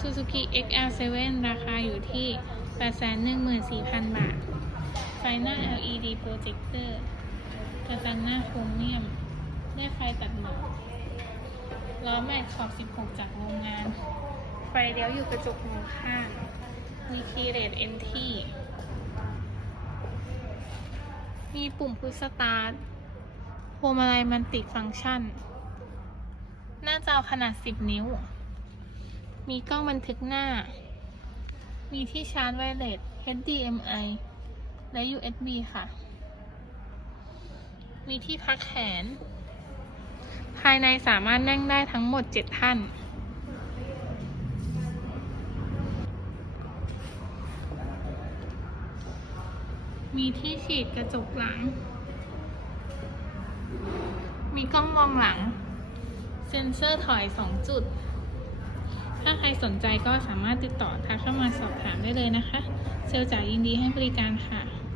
Suzuki XL7 ราคาอยู่ที่ 814,000 บาท ไฟหน้า LED โปรเจคเตอร์ กระจังหน้าโครเมียม ได้ไฟตัดหมอกล้อแม็กขอบ 16 จากโรงงาน ไฟเลี้ยวอยู่กระจกมองข้าง มีคีย์เรทเอนทีมีปุ่มพุชสตาร์ทพวงมาลัยมันติฟังก์ชัน หน้าจอขนาด 10 นิ้ว มีกล้องบันทึกหน้า มีที่ชาร์จไวเลส HDMI และ USB ค่ะ มีที่พักแขน ภายในสามารถนั่งได้ทั้งหมด 7 ท่าน มีที่ฉีดกระจกหลัง มีกล้องมองหลัง เซ็นเซอร์ถอย 2 จุด ถ้าใครสนใจก็สามารถติดต่อทักเข้ามาสอบถามได้เลยนะคะ เซลล์จ๋ายินดีให้บริการค่ะ